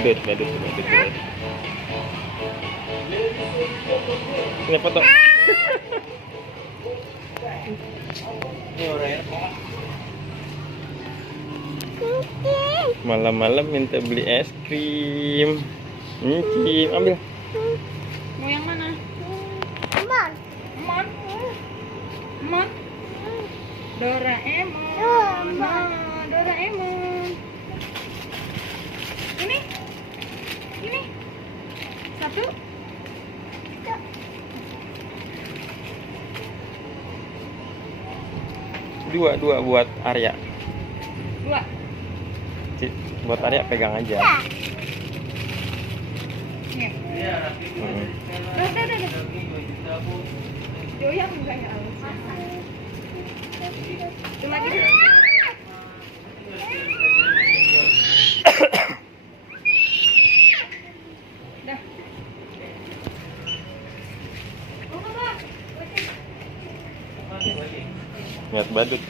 badut. Ini foto. Malam-malam minta beli es krim. Cim, ambil. Mau yang mana? Emon. Doraemon. Doraemon. Ini. Satu. Dua buat Arya. Dua. Buat Arya pegang aja. Ya. Udah. Doyan enggak ya? Cuma gitu. Dah. Lihat badut.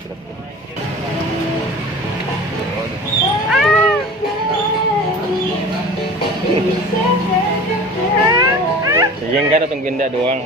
Iya enggak ada tungguin dia doang.